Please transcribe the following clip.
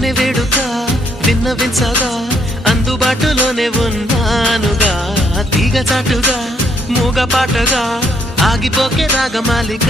కన్నె వేడుక విన్నవించగా అందుబాటులోనే ఉన్నానుగా తీగ చాటుగా మూగ పాటగా ఆగిపోకే రాగమాలిక